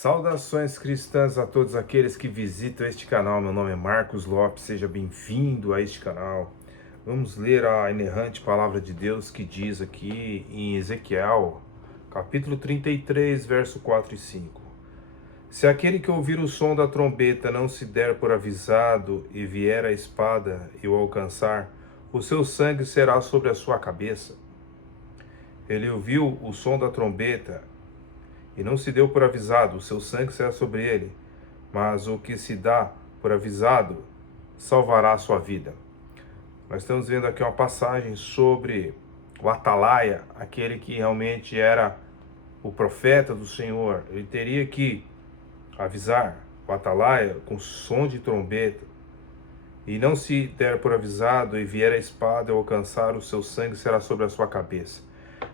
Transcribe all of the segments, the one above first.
Saudações cristãs a todos aqueles que visitam este canal. Meu nome é Marcos Lopes, seja bem-vindo a este canal. Vamos ler a inerrante palavra de Deus que diz aqui em Ezequiel, capítulo 33, verso 4 e 5. Se aquele que ouvir o som da trombeta não se der por avisado e vier a espada e o alcançar, o seu sangue será sobre a sua cabeça. Ele ouviu o som da trombeta e não se deu por avisado, o seu sangue será sobre ele, mas o que se dá por avisado salvará a sua vida. Nós estamos vendo aqui uma passagem sobre o Atalaia, aquele que realmente era o profeta do Senhor. Ele teria que avisar o Atalaia com som de trombeta, e não se der por avisado e vier a espada e alcançar, o seu sangue será sobre a sua cabeça.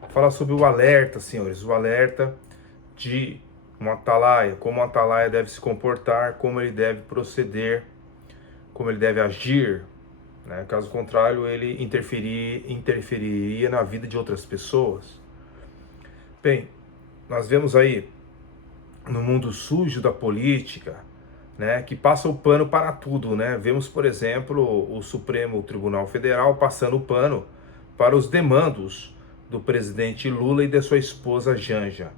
Fala sobre o alerta, senhores, o alerta de um atalaia, como um atalaia deve se comportar, como ele deve proceder, como ele deve agir, né? Caso contrário, ele interferiria na vida de outras pessoas. Bem, nós vemos aí no mundo sujo da política, né, que passa o pano para tudo, né? Vemos, por exemplo, o Supremo Tribunal Federal passando o pano para os demandos do presidente Lula e de sua esposa Janja,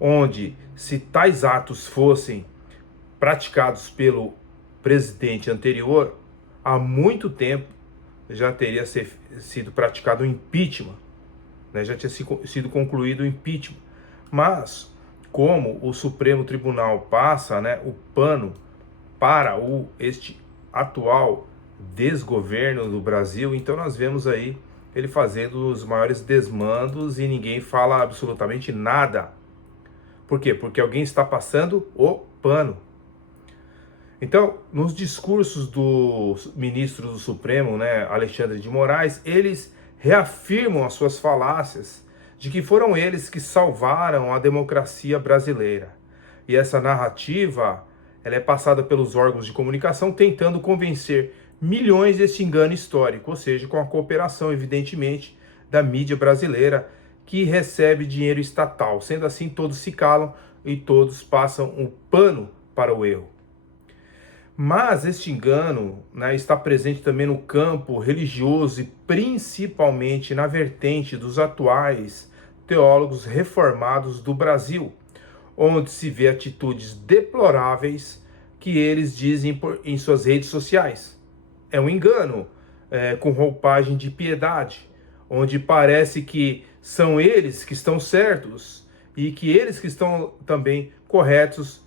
onde, se tais atos fossem praticados pelo presidente anterior, há muito tempo já teria sido praticado o impeachment, né? Já tinha sido concluído o impeachment. Mas, como o Supremo Tribunal passa, né, o pano para este atual desgoverno do Brasil, então nós vemos aí ele fazendo os maiores desmandos e ninguém fala absolutamente nada. Por quê? Porque alguém está passando o pano. Então, nos discursos do ministro do Supremo, né, Alexandre de Moraes, eles reafirmam as suas falácias de que foram eles que salvaram a democracia brasileira. E essa narrativa, ela é passada pelos órgãos de comunicação tentando convencer milhões desse engano histórico, ou seja, com a cooperação, evidentemente, da mídia brasileira, que recebe dinheiro estatal. Sendo assim, todos se calam e todos passam um pano para o erro. Mas este engano, né, está presente também no campo religioso e principalmente na vertente dos atuais teólogos reformados do Brasil, onde se vê atitudes deploráveis que eles dizem em suas redes sociais. É um engano com roupagem de piedade, onde parece que são eles que estão certos e que eles que estão também corretos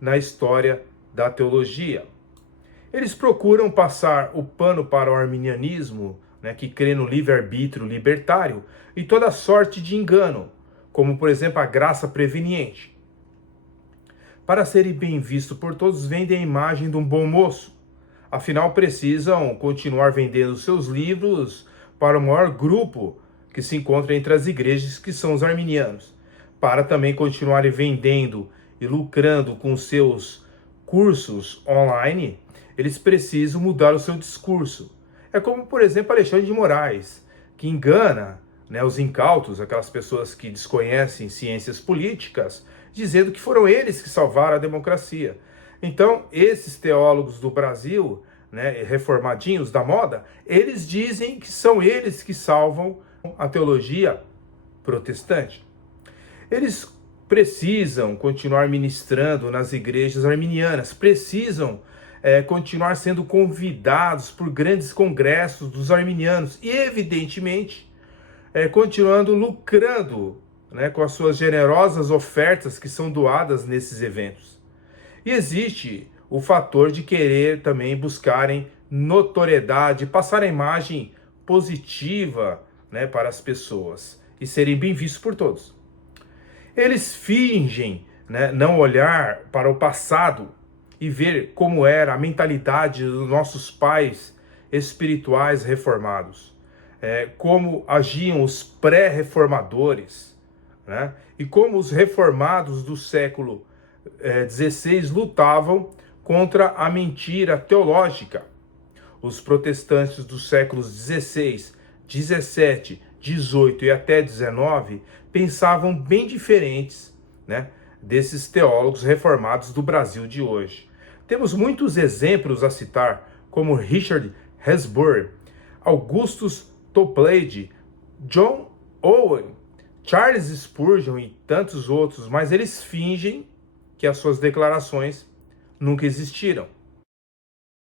na história da teologia. Eles procuram passar o pano para o arminianismo, né, que crê no livre-arbítrio libertário, e toda sorte de engano, como por exemplo a graça preveniente. Para serem bem vistos por todos, vendem a imagem de um bom moço. Afinal, precisam continuar vendendo seus livros para o maior grupo que se encontra entre as igrejas, que são os arminianos. Para também continuarem vendendo e lucrando com seus cursos online, eles precisam mudar o seu discurso. É como, por exemplo, Alexandre de Moraes, que engana, né, os incautos, aquelas pessoas que desconhecem ciências políticas, dizendo que foram eles que salvaram a democracia. Então, esses teólogos do Brasil, né, reformadinhos da moda, eles dizem que são eles que salvam a teologia protestante. Eles precisam continuar ministrando nas igrejas arminianas, precisam continuar sendo convidados por grandes congressos dos arminianos e, evidentemente, continuando lucrando, né, com as suas generosas ofertas que são doadas nesses eventos. E existe o fator de querer também buscarem notoriedade, passar a imagem positiva, né, para as pessoas e serem bem vistos por todos. Eles fingem, né, não olhar para o passado e ver como era a mentalidade dos nossos pais espirituais reformados, como agiam os pré-reformadores, né, e como os reformados do século XVI lutavam contra a mentira teológica. Os protestantes dos séculos XVI, XVII, XVIII e até XIX pensavam bem diferentes, né, desses teólogos reformados do Brasil de hoje. Temos muitos exemplos a citar, como Richard Hesbury, Augustus Toplady, John Owen, Charles Spurgeon e tantos outros, mas eles fingem que as suas declarações nunca existiram.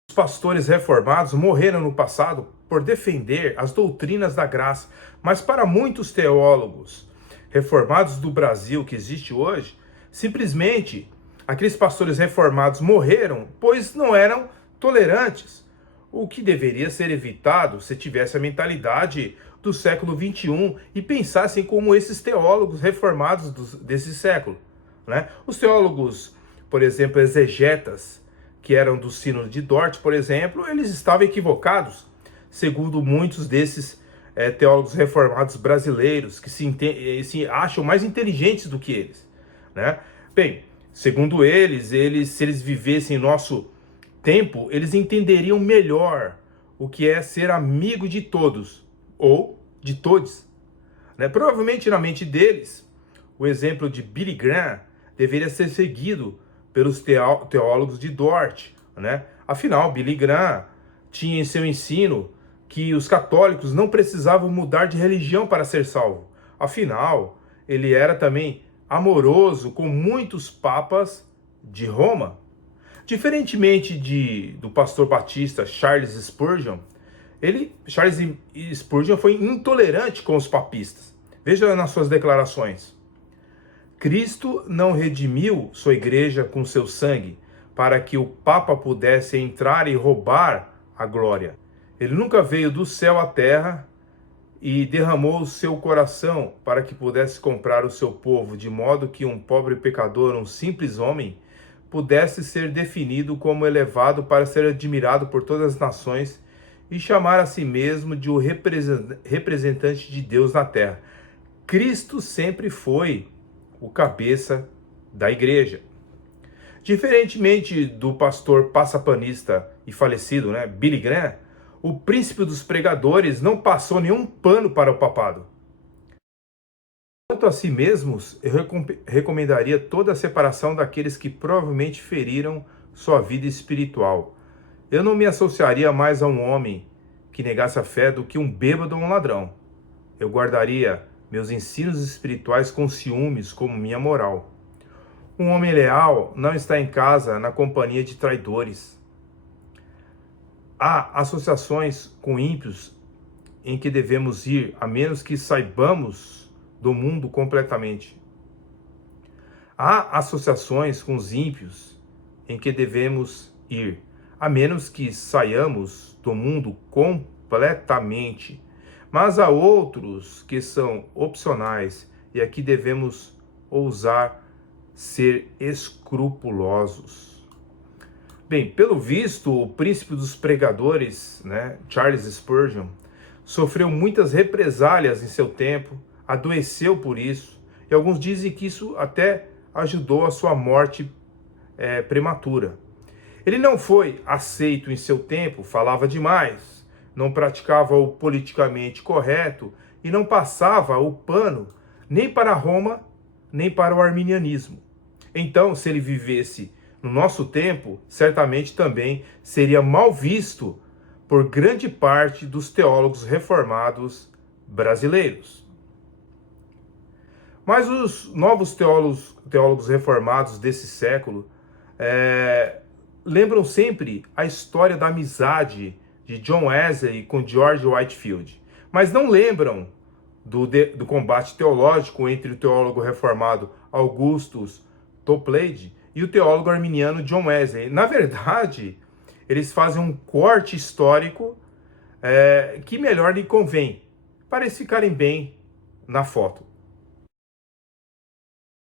Os pastores reformados morreram no passado por defender as doutrinas da graça, mas para muitos teólogos reformados do Brasil que existe hoje, simplesmente aqueles pastores reformados morreram pois não eram tolerantes, o que deveria ser evitado se tivesse a mentalidade do século XXI e pensassem como esses teólogos reformados desse século, né? Os teólogos, por exemplo, exegetas, que eram do Sínodo de Dort, por exemplo, eles estavam equivocados, segundo muitos desses teólogos reformados brasileiros, que se acham mais inteligentes do que eles, né? Bem, segundo eles, se eles vivessem nosso tempo, eles entenderiam melhor o que é ser amigo de todos, ou de todos, né? Provavelmente na mente deles, o exemplo de Billy Graham deveria ser seguido pelos teólogos de Dort, né? Afinal, Billy Graham tinha em seu ensino que os católicos não precisavam mudar de religião para ser salvo. Afinal, ele era também amoroso com muitos papas de Roma. Diferentemente do pastor batista Charles Spurgeon, Charles Spurgeon foi intolerante com os papistas. Veja nas suas declarações. Cristo não redimiu sua igreja com seu sangue para que o Papa pudesse entrar e roubar a glória. Ele nunca veio do céu à terra e derramou o seu coração para que pudesse comprar o seu povo, de modo que um pobre pecador, um simples homem, pudesse ser definido como elevado para ser admirado por todas as nações e chamar a si mesmo de o representante de Deus na terra. Cristo sempre foi o cabeça da igreja. Diferentemente do pastor passapanista e falecido, né, Billy Graham, o príncipe dos pregadores não passou nenhum pano para o papado. Quanto a si mesmos, eu recomendaria toda a separação daqueles que provavelmente feriram sua vida espiritual. Eu não me associaria mais a um homem que negasse a fé do que um bêbado ou um ladrão. Eu guardaria meus ensinos espirituais com ciúmes como minha moral. Um homem leal não está em casa na companhia de traidores. Há associações com ímpios em que devemos ir, a menos que saibamos do mundo completamente. Há associações com os ímpios em que devemos ir, a menos que saiamos do mundo completamente. Mas há outros que são opcionais e aqui devemos ousar ser escrupulosos. Bem, pelo visto, o príncipe dos pregadores, né, Charles Spurgeon, sofreu muitas represálias em seu tempo, adoeceu por isso, e alguns dizem que isso até ajudou a sua morte prematura. Ele não foi aceito em seu tempo, falava demais, não praticava o politicamente correto e não passava o pano nem para Roma, nem para o arminianismo. Então, se ele vivesse no nosso tempo, certamente também seria mal visto por grande parte dos teólogos reformados brasileiros. Mas os novos teólogos reformados desse século lembram sempre a história da amizade de John Wesley com George Whitefield, mas não lembram do combate teológico entre o teólogo reformado Augustus Toplady e o teólogo arminiano John Wesley. Na verdade, eles fazem um corte histórico que melhor lhe convém, para eles ficarem bem na foto.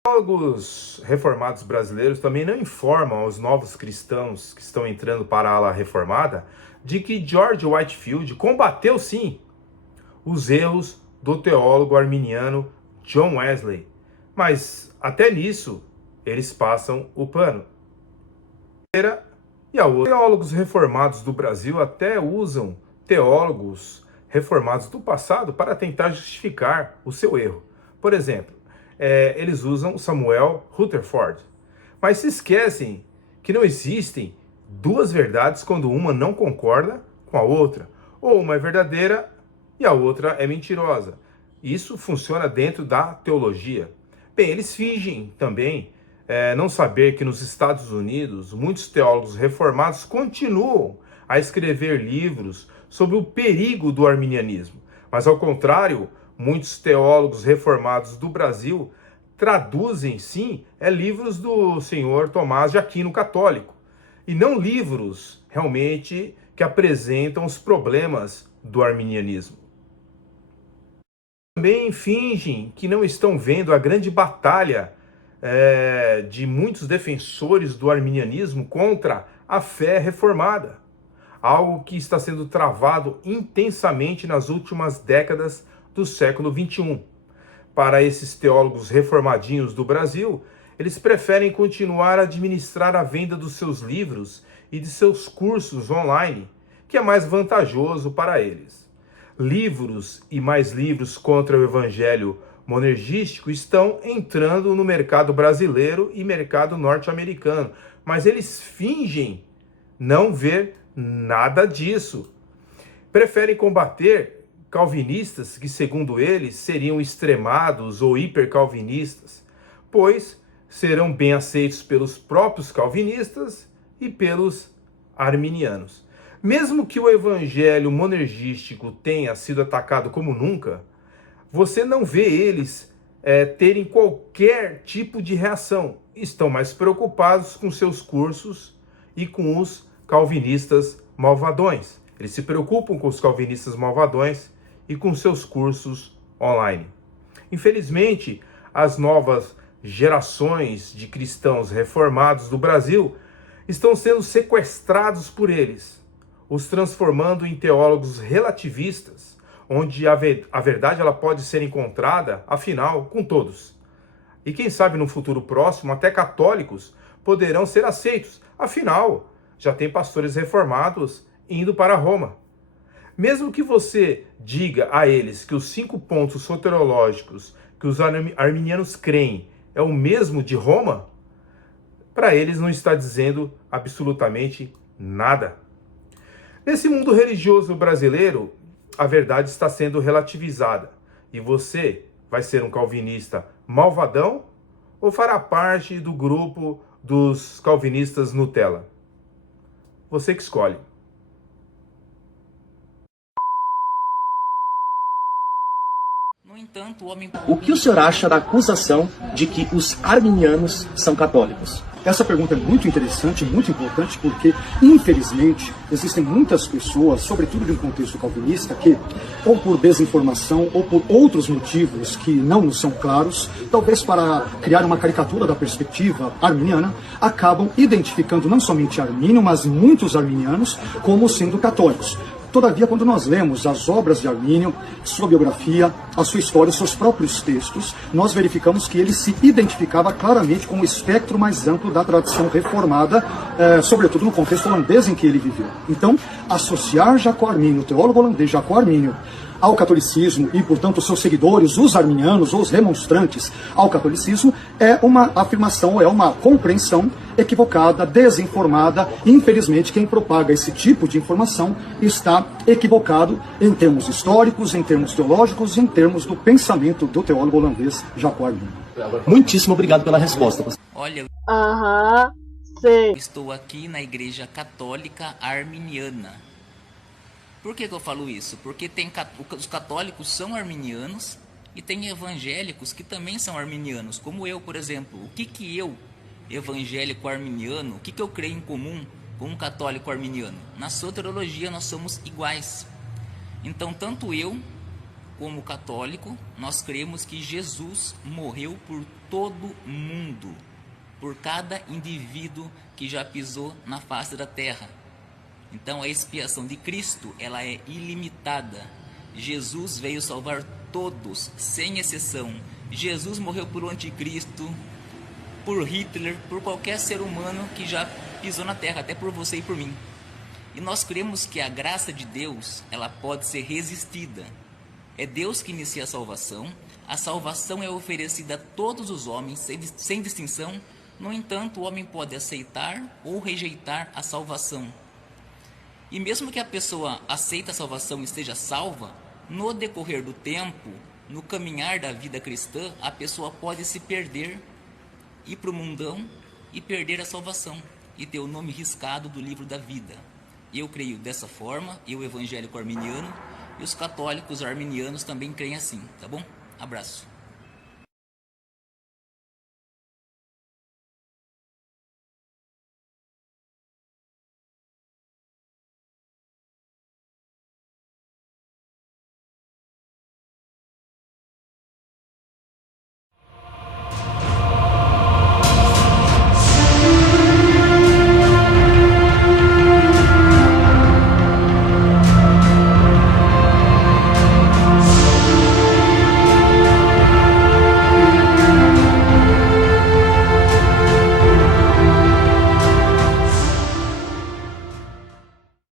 Os teólogos reformados brasileiros também não informam aos novos cristãos que estão entrando para a ala reformada de que George Whitefield combateu, sim, os erros do teólogo arminiano John Wesley. Mas, até nisso, eles passam o pano. E a outra. Teólogos reformados do Brasil até usam teólogos reformados do passado para tentar justificar o seu erro. Por exemplo, eles usam Samuel Rutherford. Mas se esquecem que não existem duas verdades quando uma não concorda com a outra. Ou uma é verdadeira e a outra é mentirosa. Isso funciona dentro da teologia. Bem, eles fingem também não saber que nos Estados Unidos muitos teólogos reformados continuam a escrever livros sobre o perigo do arminianismo. Mas ao contrário, muitos teólogos reformados do Brasil traduzem, sim, livros do senhor Tomás de Aquino católico, e não livros realmente que apresentam os problemas do arminianismo. Também fingem que não estão vendo a grande batalha de muitos defensores do arminianismo contra a fé reformada, algo que está sendo travado intensamente nas últimas décadas do século XXI. Para esses teólogos reformadinhos do Brasil, eles preferem continuar a administrar a venda dos seus livros e de seus cursos online, que é mais vantajoso para eles. Livros e mais livros contra o evangelho monergístico estão entrando no mercado brasileiro e mercado norte-americano, mas eles fingem não ver nada disso. Preferem combater calvinistas que, segundo eles, seriam extremados ou hipercalvinistas, pois serão bem aceitos pelos próprios calvinistas e pelos arminianos. Mesmo que o evangelho monergístico tenha sido atacado como nunca, você não vê eles terem qualquer tipo de reação. Estão mais preocupados com seus cursos e com os calvinistas malvadões. Eles se preocupam com os calvinistas malvadões e com seus cursos online. Infelizmente, as novas gerações de cristãos reformados do Brasil estão sendo sequestrados por eles, os transformando em teólogos relativistas, onde a verdade ela pode ser encontrada, afinal, com todos. E quem sabe no futuro próximo, até católicos poderão ser aceitos, afinal, já tem pastores reformados indo para Roma. Mesmo que você diga a eles que os 5 pontos soterológicos que os arminianos creem é o mesmo de Roma, para eles não está dizendo absolutamente nada. Nesse mundo religioso brasileiro, a verdade está sendo relativizada. E você vai ser um calvinista malvadão ou fará parte do grupo dos calvinistas Nutella? Você que escolhe. No entanto, o que o senhor acha da acusação de que os arminianos são católicos? Essa pergunta é muito interessante, muito importante, porque, infelizmente, existem muitas pessoas, sobretudo de um contexto calvinista, que, ou por desinformação, ou por outros motivos que não nos são claros, talvez para criar uma caricatura da perspectiva arminiana, acabam identificando não somente Armínio, mas muitos arminianos como sendo católicos. Todavia, quando nós lemos as obras de Armínio, sua biografia, a sua história, os seus próprios textos, nós verificamos que ele se identificava claramente com o espectro mais amplo da tradição reformada, sobretudo no contexto holandês em que ele viveu. Então, associar Jacó Armínio, o teólogo holandês Jacó Armínio, ao catolicismo e, portanto, seus seguidores, os arminianos ou os remonstrantes, ao catolicismo, é uma afirmação, é uma compreensão equivocada, desinformada. Infelizmente, quem propaga esse tipo de informação está equivocado em termos históricos, em termos teológicos e em termos do pensamento do teólogo holandês Jacó Armínio. Muitíssimo obrigado pela resposta. Olha, sei. eu estou aqui na Igreja Católica Arminiana. Por que eu falo isso? Porque os católicos são arminianos e tem evangélicos que também são arminianos, como eu, por exemplo. O que eu, evangélico arminiano, o que eu creio em comum com um católico arminiano? Na soteriologia nós somos iguais. Então, tanto eu como católico, nós cremos que Jesus morreu por todo mundo, por cada indivíduo que já pisou na face da terra. Então a expiação de Cristo, ela é ilimitada. Jesus veio salvar todos, sem exceção. Jesus morreu por um anticristo, por Hitler, por qualquer ser humano que já pisou na terra, até por você e por mim. E nós cremos que a graça de Deus, ela pode ser resistida. É Deus que inicia a salvação é oferecida a todos os homens, sem distinção. No entanto, o homem pode aceitar ou rejeitar a salvação. E mesmo que a pessoa aceite a salvação e esteja salva, no decorrer do tempo, no caminhar da vida cristã, a pessoa pode se perder, ir para o mundão e perder a salvação, e ter o nome riscado do livro da vida. Eu creio dessa forma, eu evangélico arminiano, e os católicos arminianos também creem assim, tá bom? Abraço.